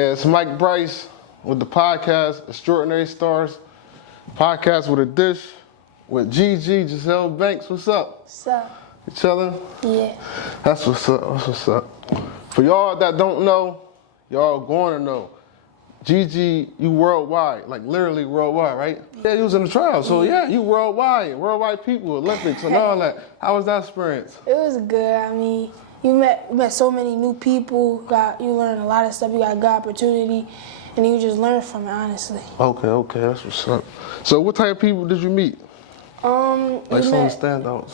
Yeah, it's Mike Brice with the podcast, Extraordinary Starz. Podcast with a dish with GG, Jezelle Banks. What's up? What's up? You chilling? Yeah. That's what's up. That's what's up. For y'all that don't know, y'all going to know. GG, you worldwide, like literally worldwide, right? Yeah, you was in the trial, so yeah, you worldwide people, Olympics and all that. How was that experience? It was good. I mean, you met so many new people. You learn a lot of stuff. You got a good opportunity, and you just learn from it, honestly. Okay, that's what's up. So what type of people did you meet? Like some of the standouts.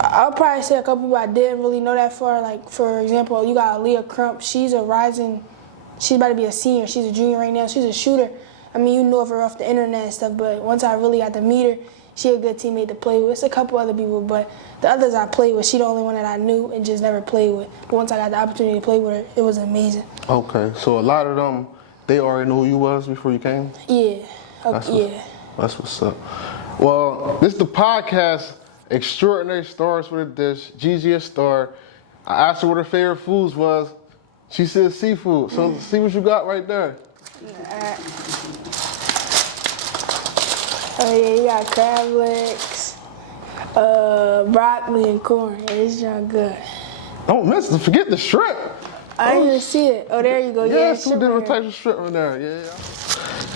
I'll probably say a couple people I didn't really know that far. Like, for example, you got Aaliyah Crump. She's about to be a senior. She's a junior right now. She's a shooter. I mean, you know of her off the internet and stuff, but once I really got to meet her, she a good teammate to play with. It's a couple other people, but the others I played with, she the only one that I knew and just never played with. But once I got the opportunity to play with her, it was amazing. Okay, so a lot of them, they already knew who you was before you came? Yeah. That's what's up. Well, this is the podcast, Extraordinary Starz with a Dish. GG a star. I asked her what her favorite foods was. She said seafood. So see what you got right there. Oh yeah, you got crab legs, broccoli and corn. Yeah, it's not good. Don't forget the shrimp. I didn't even see it. Oh, there you go. Yeah, two different types of shrimp in there.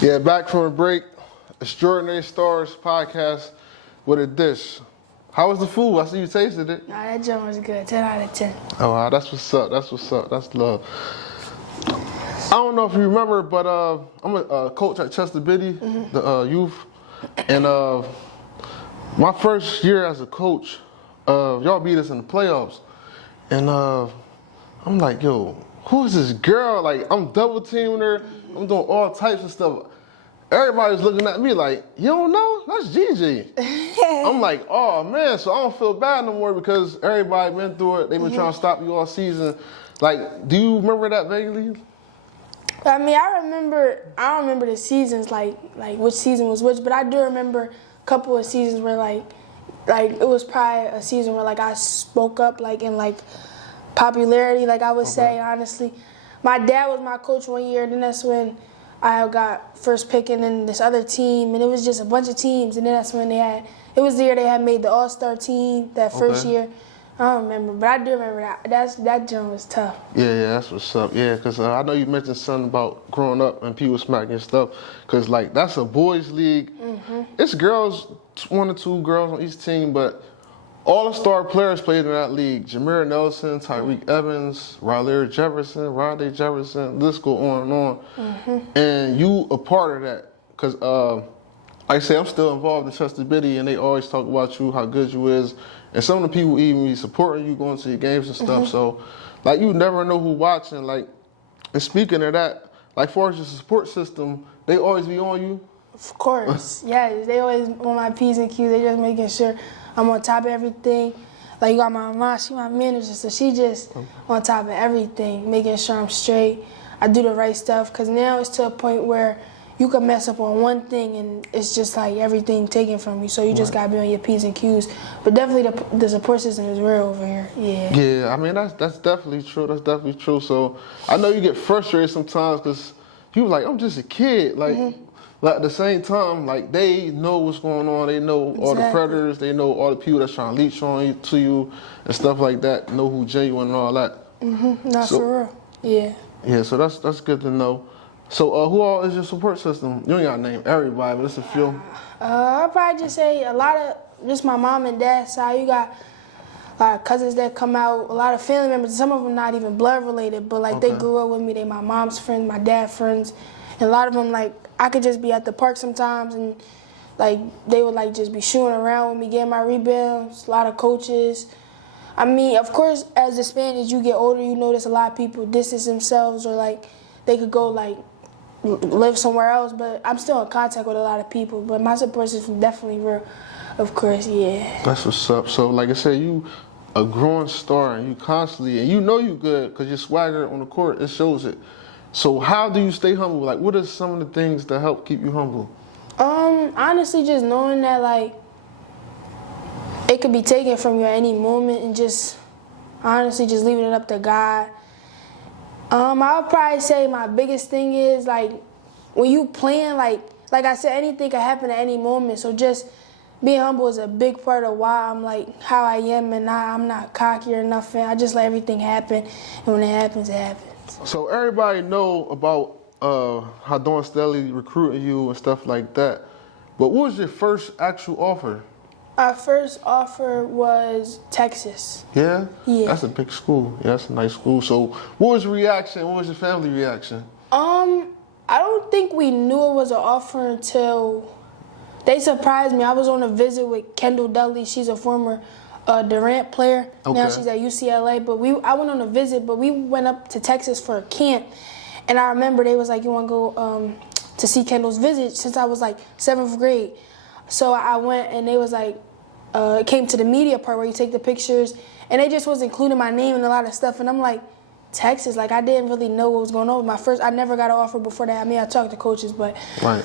Yeah, back from a break. Extraordinary Starz podcast with a dish. How was the food? I see you tasted it. Nah, that joint was good. 10 out of 10. Oh, wow, that's what's up. That's love. I don't know if you remember, but I'm a coach at Chester Biddy, the youth. And my first year as a coach, y'all beat us in the playoffs. And I'm like, yo, who is this girl? Like, I'm double teaming her. I'm doing all types of stuff. Everybody's looking at me like, you don't know? That's GG. I'm like, oh man, so I don't feel bad no more because everybody been through it. They've been trying to stop you all season. Like, do you remember that vaguely? I mean, I don't remember the seasons, like which season was which, but I do remember a couple of seasons where like it was probably a season where like I spoke up like in like popularity, like I would say, honestly. My dad was my coach one year, and then that's when I got first pick in this other team, and it was just a bunch of teams, and then that's when it was the year they had made the All-Star team that first year. I don't remember, but I do remember that joint was tough. Yeah, that's what's up. Yeah, because I know you mentioned something about growing up and people smacking and stuff, because like that's a boys league. It's girls, 1 or 2 girls on each team, but all the star players played in that league. Jameer Nelson, Tyreek Evans, Raleigh Jefferson, Rondé Jefferson, this go on and on. And you a part of that, because like I say, I'm still involved in Chester Biddy, and they always talk about you, how good you is. And some of the people even be supporting you, going to your games and stuff. So, like, you never know who watching. Like, and speaking of that, like, far as your support system, they always be on you? Of course, yeah. They always on my P's and Q's. They just making sure I'm on top of everything. Like, you got my mom, she my manager, so she just on top of everything, making sure I'm straight. I do the right stuff, because now it's to a point where you can mess up on one thing and it's just like everything taken from you. So you just gotta be on your P's and Q's. But definitely the support system is real over here. Yeah. Yeah, I mean that's definitely true. That's definitely true. So I know you get frustrated sometimes because you like, I'm just a kid. Like, but at the same time, like they know what's going on. They know all the predators. They know all the people that's trying to leech on you, to you and stuff like that. Know who genuine and all that. Not for real. Yeah. Yeah. So that's good to know. So who all is your support system? You ain't gotta name everybody, but it's a few. I'll probably just say a lot of just my mom and dad's side. You got a lot of cousins that come out, a lot of family members. Some of them not even blood related, but like they grew up with me. They my mom's friends, my dad's friends, and a lot of them like I could just be at the park sometimes and like they would like just be shooting around with me, getting my rebounds. A lot of coaches. I mean, of course, as the Spanish, you get older, you notice a lot of people distance themselves or like they could go like live somewhere else, but I'm still in contact with a lot of people. But my support system definitely real, of course, yeah. That's what's up. So, like I said, you a growing star, and you constantly, and you know you good because your swagger on the court, it shows it. So, how do you stay humble? Like, what are some of the things that help keep you humble? Honestly, just knowing that like it could be taken from you at any moment, and just honestly just leaving it up to God. I would probably say my biggest thing is like when you playing, like I said, anything can happen at any moment. So just being humble is a big part of why I'm like how I am, and I'm not cocky or nothing. I just let everything happen, and when it happens, it happens. So everybody know about how Dawn Staley recruiting you and stuff like that. But what was your first actual offer? Our first offer was Texas. Yeah? Yeah. That's a big school. Yeah, that's a nice school. So what was your reaction? What was your family reaction? I don't think we knew it was an offer until they surprised me. I was on a visit with Kendall Dudley. She's a former Durant player. Okay. Now she's at UCLA. But I went on a visit, but we went up to Texas for a camp. And I remember they was like, you want to go to see Kendall's visit since I was like 7th grade. So I went, and they was like, it came to the media part where you take the pictures, and they just was including my name and a lot of stuff. And I'm like, Texas, like I didn't really know what was going on. I never got an offer before that. I mean, I talked to coaches, but Right.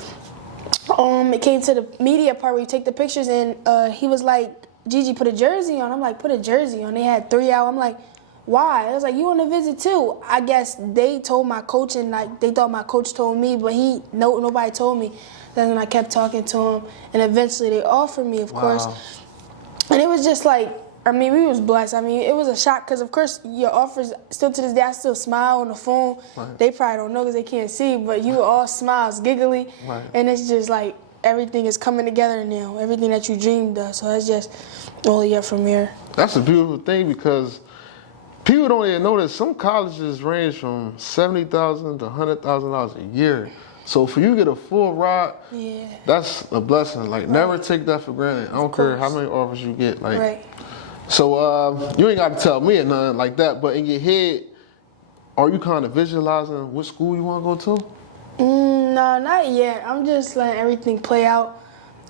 It came to the media part where you take the pictures, and he was like, Gigi, put a jersey on. I'm like, put a jersey on. They had 3 out. I'm like, why? I was like, you on a visit too? I guess they told my coach, and like they thought my coach told me, but nobody told me. Then when I kept talking to him, and eventually they offered me, of course. And it was just like, I mean, we was blessed. I mean, it was a shock because, of course, your offers, still to this day, I still smile on the phone. Right. They probably don't know because they can't see, but you all smiles, giggly. Right. And it's just like everything is coming together now, everything that you dreamed of. So that's just only up from here. That's a beautiful thing because people don't even know that some colleges range from $70,000 to $100,000 a year. So for you to get a full ride, Yeah. that's a blessing. Like, never take that for granted. I don't care how many offers you get. Like, Right. So you ain't got to tell me or nothing like that, but in your head, are you kind of visualizing what school you want to go to? No, not yet. I'm just letting everything play out.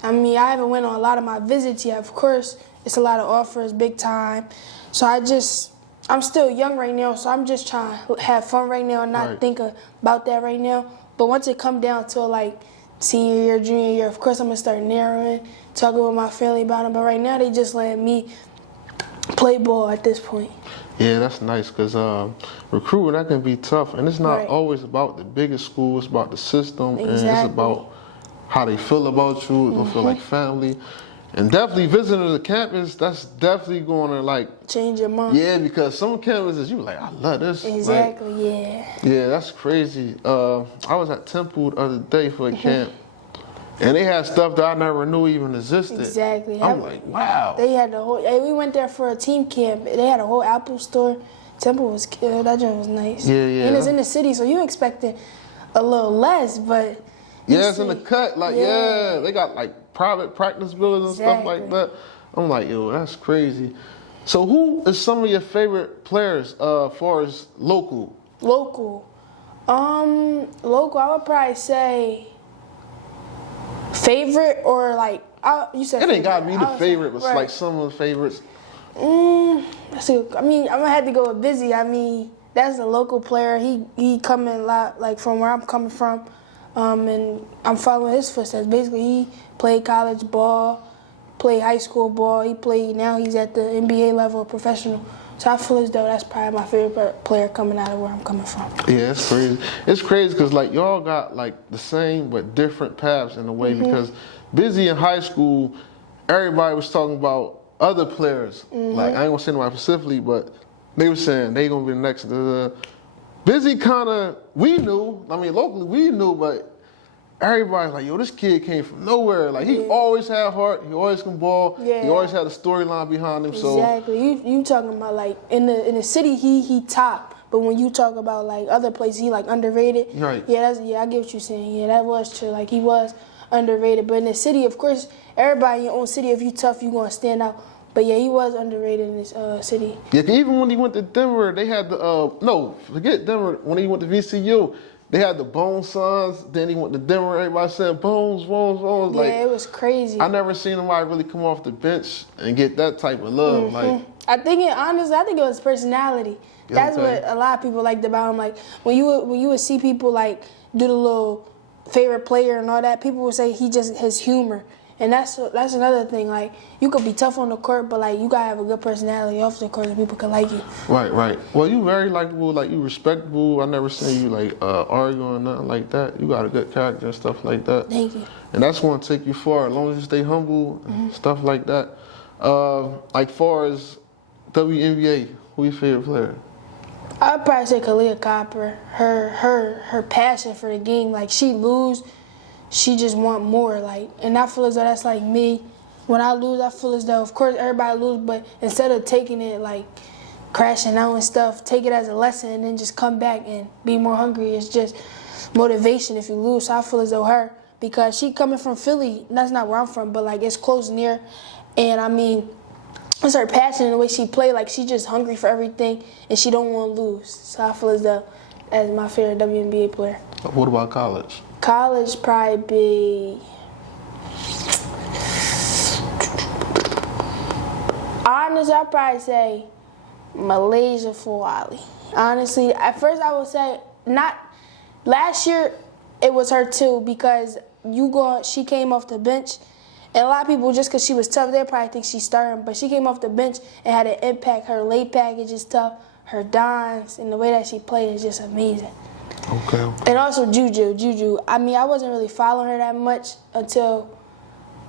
I mean, I haven't went on a lot of my visits yet. Of course, it's a lot of offers, big time. So I'm still young right now, so I'm just trying to have fun right now and not think about that right now. But once it come down to like senior year, junior year, of course I'm gonna start narrowing, talking with my family about it. But right now they just letting me play ball at this point. Yeah, that's nice because recruiting, that can be tough. And it's not Right. always about the biggest school. It's about the system. And it's Exactly. about how they feel about you. It don't feel like family. And definitely visiting the campus, that's definitely going to like, Change your mind. yeah, because some campuses, you like, I love this. Exactly, Like, yeah. yeah, that's crazy. I was at Temple the other day for a camp. And they had stuff that I never knew even existed. Exactly. I'm like, wow. They had the whole. Hey, we went there for a team camp. They had a whole Apple store. Temple was good. That joint was nice. Yeah, yeah. And it's in the city, so you expecting a little less, but. Yeah, it's in the cut. Like, yeah, they got like private practice buildings and stuff like that. I'm like, yo, that's crazy. So who is some of your favorite players as far as local? Local, I would probably say favorite or like you said. It ain't got to be the I favorite, but right. like some of the favorites. That's a, I mean, I'm gonna have to go with Busy. I mean, that's a local player. He coming a lot like from where I'm coming from, and I'm following his footsteps. Basically, he played college ball, played high school ball. Now he's at the NBA level, professional. So I feel as though that's probably my favorite player coming out of where I'm coming from. Yeah, it's crazy. It's crazy because like y'all got like the same but different paths in a way because Busy in high school, everybody was talking about other players. Like I ain't gonna say nobody specifically, but they were saying they gonna be the next. Busy kind of we knew. I mean locally we knew, but everybody's like, yo, this kid came from nowhere. Like he always had heart. He always can ball. Yeah. He always had a storyline behind him. So Exactly. You talking about like in the city he top, but when you talk about like other places he like underrated. Right. Yeah, I get what you're saying. Yeah, that was true. Like he was underrated, but in the city, of course, everybody in your own city, if you tough, you gonna stand out. But yeah, he was underrated in this city. yeah, even when he went to Denver, they had the no, forget Denver. When he went to VCU, they had the Bone Sons. Then he went to Denver. Everybody saying Bones, Bones, Bones. Like, Yeah, it was crazy. I never seen somebody really come off the bench and get that type of love. Like, I think it was personality. That's okay. what a lot of people liked about him. Like when you would see people like do the little favorite player and all that, people would say his humor. And that's another thing. Like, you could be tough on the court, but like you gotta have a good personality off the court so people can like you. Right. Well, you very likable, like you respectable. I never seen you like argue or nothing like that. You got a good character and stuff like that. Thank you. And that's gonna take you far as long as you stay humble and stuff like that. Like far as WNBA, who your favorite player? I'd probably say Kalia Copper. Her passion for the game, like she lose, she just want more. Like, and I feel as though that's like me. When I lose, I feel as though, of course, everybody lose, but instead of taking it like crashing out and stuff, take it as a lesson and then just come back and be more hungry. It's just motivation if you lose. So I feel as though her, because she coming from Philly, that's not where I'm from, but like it's close near, and I mean, it's her passion and the way she play. Like, she just hungry for everything and she don't want to lose. So I feel as though that's my favorite WNBA player. What about college? College probably be, honestly, I'd probably say Malaysia Fawali. Honestly, at first I would say not. Last year it was her too, because she came off the bench. And a lot of people, just because she was tough, they probably think she's starting. But she came off the bench and had an impact. Her late package is tough. Her dimes and the way that she played is just amazing. Okay. And also Juju. I mean, I wasn't really following her that much until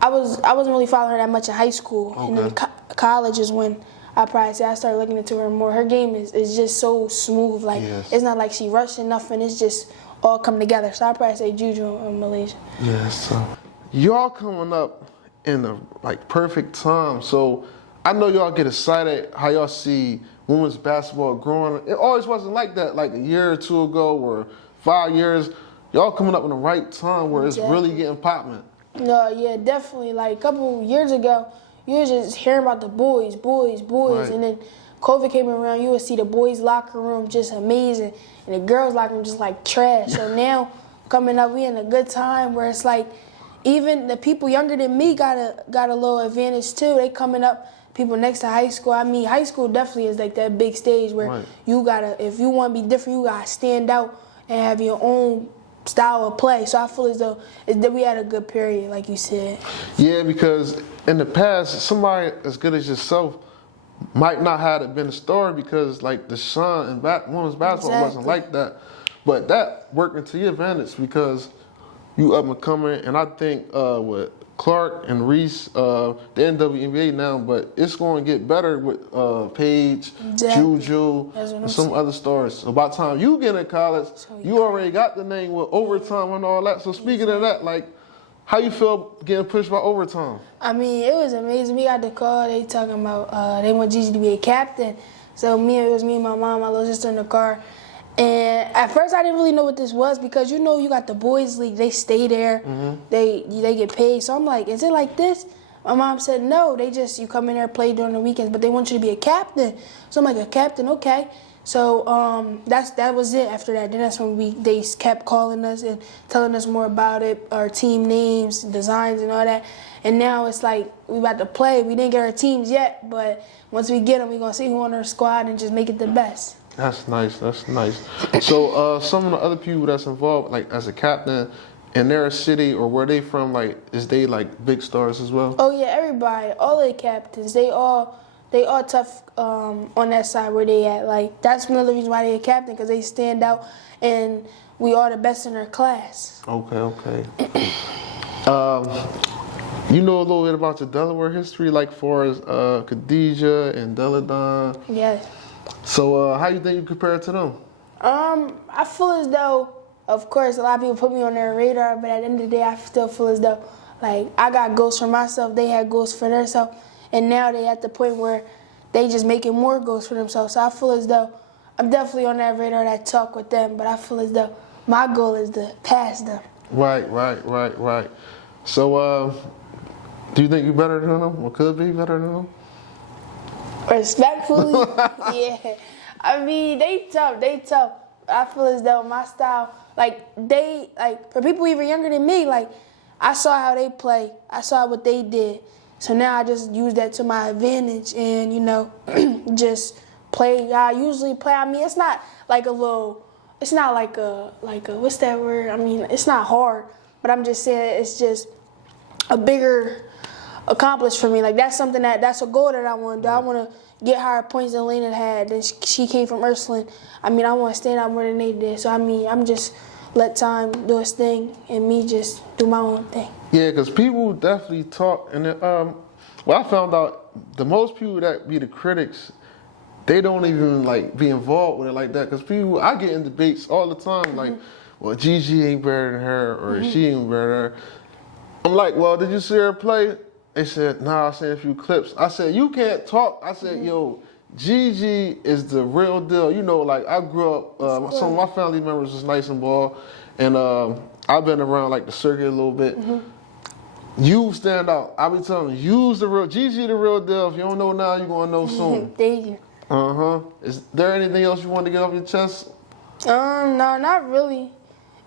I wasn't really following her that much in high school. Okay. And then college is when I probably say I started looking into her more. Her game is just so smooth. Like, yes. It's not like she rushing nothing. It's just all come together. So I probably say Juju in Malaysia. Yes. Y'all coming up in the like perfect time. So I know y'all get excited how y'all see women's basketball growing. It always wasn't like that like a year or two ago or 5 years. Y'all coming up in the right time where it's really getting popping. No, yeah, definitely. Like a couple years ago, you was just hearing about the boys, Right. and then COVID came around, you would see the boys' locker room just amazing, and the girls' locker room just like trash. So now, coming up, we in a good time where it's like, even the people younger than me got a little advantage too. They coming up, people next to high school. I mean, high school definitely is like that big stage where you gotta, if you want to be different, you gotta stand out and have your own style of play. So I feel as though we had a good period, like you said. Yeah, because in the past, somebody as good as yourself might not have been a star because like the shine in women's basketball wasn't like that. But that worked into your advantage because you up and coming, and I think with Clark and Reese, they're in WNBA now, but it's going to get better with Paige, Juju, and some other stars. So by the time you get in college, you already got the name with overtime and all that. So speaking of that, like, how you feel getting pushed by overtime? I mean, it was amazing. We got the call. They talking about they want Gigi to be a captain. So it was me and my mom, my little sister in the car. And at first I didn't really know what this was because you got the boys league, they stay there, they get paid. So I'm like, is it like this? My mom said no, you come in there, play during the weekends, but they want you to be a captain. So I'm like, a captain, okay. So that was it. After that, then that's when they kept calling us and telling us more about it, our team names, designs, and all that. And now it's like we about to play. We didn't get our teams yet, but once we get them, we're gonna see who on our squad and just make it the best. That's nice. So some of the other people that's involved, like as a captain, in their city or where they from, like is they like big stars as well? Oh yeah, everybody, all the captains, they all tough on that side where they at. Like that's another reason why they a captain, because they stand out and we are the best in our class. Okay. You know a little bit about your Delaware history, like far as Khadijah and Deladon. Yes. So how you think you compare to them? I feel as though, of course, a lot of people put me on their radar, but at the end of the day, I still feel as though, like, I got goals for myself, they had goals for themselves, and now they at the point where they just making more goals for themselves. So I feel as though I'm definitely on that radar that talk with them, but I feel as though my goal is to pass them. Right. So do you think you're better than them or could be better than them? Respectfully, yeah. I mean, they tough. I feel as though my style, for people even younger than me, like, I saw how they play. I saw what they did. So now I just use that to my advantage and, just play how I usually play. I mean, it's not like what's that word? I mean, it's not hard, but I'm just saying it's just, a bigger accomplish for me. Like that's something that's a goal that I want to do. I want to get higher points than Lena had. Then she came from Ursuline. I mean, I want to stand out more than they did. So I mean, I'm just let time do its thing and me just do my own thing. Yeah, because people definitely talk, and well, I found out the most people that be the critics, they don't even like be involved with it like that. Because people, I get in debates all the time, like, well, GG ain't better than her, or she ain't better than her. I'm like, well, did you see her play? They said, nah, I seen a few clips. I said, you can't talk. I said, yo, GG is the real deal. You know, like I grew up, some of my family members was nice and ball, and I've been around like the circuit a little bit. You stand out. I be telling you, use the real, GG the real deal. If you don't know now, you're gonna know soon. Thank you. Is there anything else you want to get off your chest? No, not really.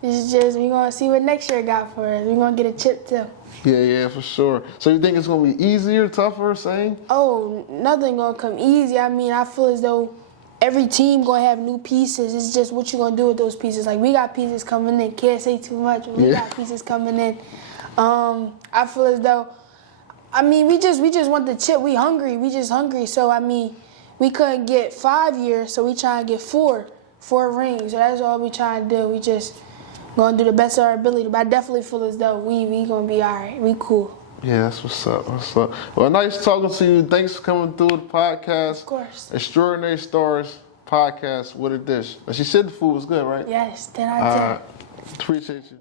It's just we gonna see what next year got for us. We gonna get a chip too. Yeah, for sure. So you think it's gonna be easier, tougher, same? Oh, nothing gonna come easy. I mean, I feel as though every team gonna have new pieces. It's just what you gonna do with those pieces. Like we got pieces coming in. Can't say too much. But we got pieces coming in. I feel as though, I mean, we just want the chip. We hungry. We just hungry. So I mean, we couldn't get 5 years, so we trying to get four rings. So that's all we trying to do. We just gonna do the best of our ability. But I definitely feel as though we gonna be all right. We cool. Yeah, that's what's up. What's up? Well, nice talking to you. Thanks for coming through the podcast. Of course. Extraordinary Starz podcast with a dish. And she said the food was good, right? Yes, 10 out of 10. Appreciate you.